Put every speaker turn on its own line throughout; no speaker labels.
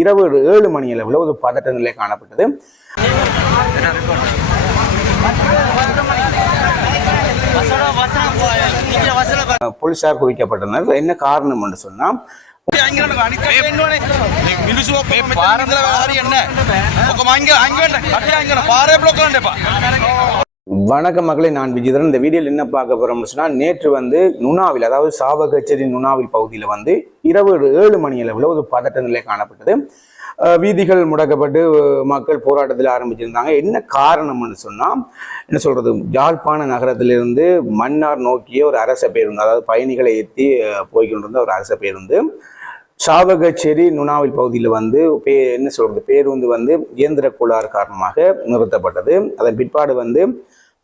இரவு ஏழு மணி அளவில் ஒரு பதட்ட நிலை காணப்பட்டது. போலீசார் குவிக்கப்பட்டனர். என்ன காரணம் என்று சொன்னால்
మిలుసు
வணக்கம் மகளே நான் விஜயதரன். இந்த வீடியோவில் என்ன பார்க்க போகிறோம்னு சொன்னால் நேற்று வந்து நுணாவில் அதாவது சாவகச்சேரி நுணாவில் பகுதியில் வந்து இரவு ஏழு மணி அளவில் ஒரு பதட்ட நிலை காணப்பட்டது. வீதிகள் முடக்கப்பட்டு மக்கள் போராட்டத்தில் ஆரம்பிச்சிருந்தாங்க. என்ன காரணம்னு சொன்னால் என்ன சொல்கிறது யாழ்ப்பாண நகரத்திலிருந்து மன்னார் நோக்கிய ஒரு அரச பேருந்து அதாவது பயணிகளை ஏற்றி போய்கொண்டிருந்த ஒரு அரச பேருந்து சாவகச்சேரி நுணாவில் பகுதியில் வந்து பே என்ன சொல்கிறது பேருந்து வந்து இயந்திர கோளாறு காரணமாக நிறுத்தப்பட்டது. அதன் பிற்பாடு வந்து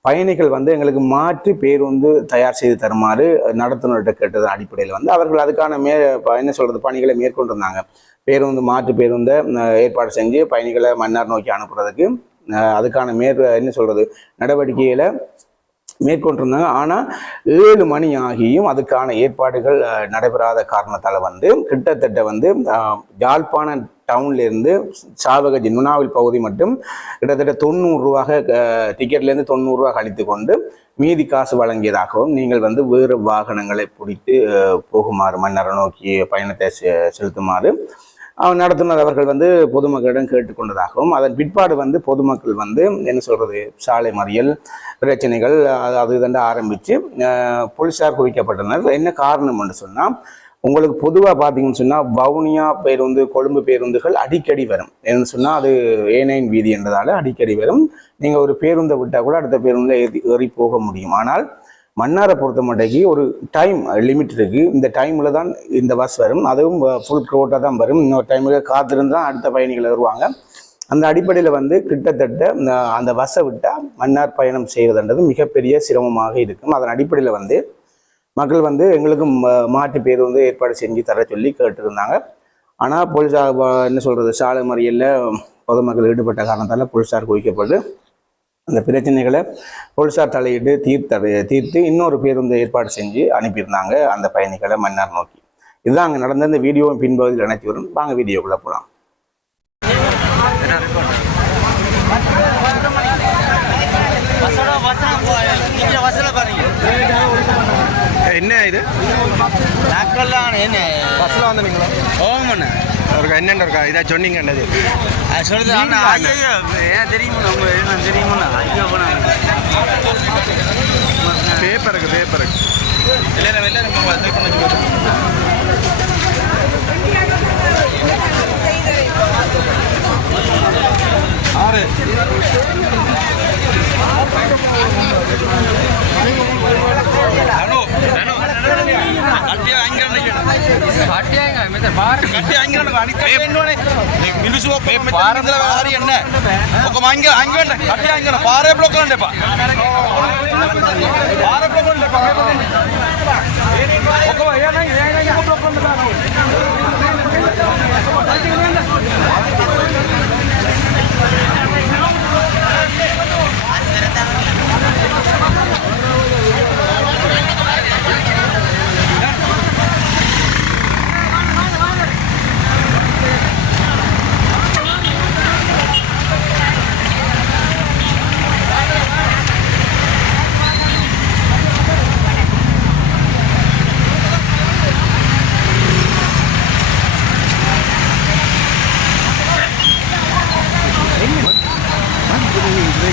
பயணிகள் வந்து எங்களுக்கு மாற்று பேருந்து தயார் செய்து தருமாறு நடத்துனர்கிட்ட கேட்டதன் அடிப்படையில் வந்து அவர்கள் அதுக்கான மே என்ன சொல்கிறது பணிகளை மேற்கொண்டிருந்தாங்க. பேருந்து மாற்று பேருந்தை ஏற்பாடு செஞ்சு பயணிகளை மன்னார் நோக்கி அனுப்புறதுக்கு அதுக்கான மேற் என்ன சொல்கிறது நடவடிக்கைகளை மேற்கொண்டிருந்தாங்க. ஆனால் ஏழு மணி ஆகியும் அதுக்கான ஏற்பாடுகள் நடைபெறாத காரணத்தால் வந்து கிட்டத்தட்ட வந்து யாழ்ப்பாண டவுன்லேருந்து சாவகஜி நுணாவில் பகுதி மட்டும் கிட்டத்தட்ட தொண்ணூறுரூவாக டிக்கெட்லேருந்து தொண்ணூறுரூவா கழித்து கொண்டு மீதி காசு வழங்கியதாகவும் நீங்கள் வந்து வேறு வாகனங்களை பிடித்து போகுமாறு மன்னரை நோக்கி பயணத்தை செ- செலுத்துமாறு நடத்துனர் அவர்கள் வந்து பொதுமக்களிடம் கேட்டுக்கொண்டதாகவும் அதன் பிற்பாடு வந்து பொதுமக்கள் வந்து என்ன சொல்கிறது சாலை மறியல் பிரச்சனைகள் அது அது இதண்டு ஆரம்பித்து போலீஸார் குவிக்கப்பட்டனர். என்ன காரணம் என்று சொன்னால் உங்களுக்கு பொதுவாக பார்த்தீங்கன்னு சொன்னால் வவுனியா பேருந்து கொழும்பு பேருந்துகள் அடிக்கடி வரும். என்னன்னு சொன்னால் அது ஏனைன் வீதி என்றதால் அடிக்கடி வரும். நீங்கள் ஒரு பேருந்தை விட்டால் கூட அடுத்த பேருந்தில் ஏறி ஏறி போக முடியும். ஆனால் மன்னாரை பொறுத்த மட்டைக்கு ஒரு டைம் லிமிட் இருக்குது இந்த டைமில் தான் இந்த பஸ் வரும். அதுவும் ஃபுல் க்ரோட்டாக தான் வரும். இன்னொரு டைமுக்கு காத்திருந்து தான் அடுத்த பயணிகள் வருவாங்க. அந்த அடிப்படையில் வந்து கிட்டத்தட்ட அந்த பஸ்ஸை விட்டால் மன்னார் பயணம் செய்வதுன்றது மிகப்பெரிய சிரமமாக இருக்கும். அதன் அடிப்படையில் வந்து மக்கள் வந்து எங்களுக்கும் மாட்டு மாற்று வந்து ஏற்பாடு செஞ்சு தர சொல்லி கேட்டுருந்தாங்க. ஆனால் போலீஸார் என்ன சொல்கிறது சாலை மறியலில் பொதுமக்கள் ஈடுபட்ட காரணத்தால் போலீஸார் குவிக்கப்பட்டு அந்த பிரச்சனைகளை போலீஸார் தலையிட்டு தீர்த்த தீர்த்து இன்னொரு பேருந்து ஏற்பாடு செஞ்சு அனுப்பியிருந்தாங்க அந்த பயணிகளை மன்னார் நோக்கி. இதுதான் அங்கே நடந்த இந்த வீடியோவும் பின்பகுதியில் இணைத்து வரும். வாங்க வீடியோக்குள்ளே போகலாம்
என்ன இது?
என்ன?
பஸ்ல வந்தீங்களா
ஓமண்ண.
என்னென்ன இருக்கா?
சொல்லுது ஏன் தெரியுமா? தெரியுமா ஐயோ
பேப்பருக்கு பேப்பருக்கு
இல்லை எல்லாரும்
ஆறு
ఒక మంగి అంగండి అట్టే అంగండి పారే బ్లోక్ అండి పారే బ్లోక్ అండి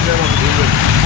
прямо в землю.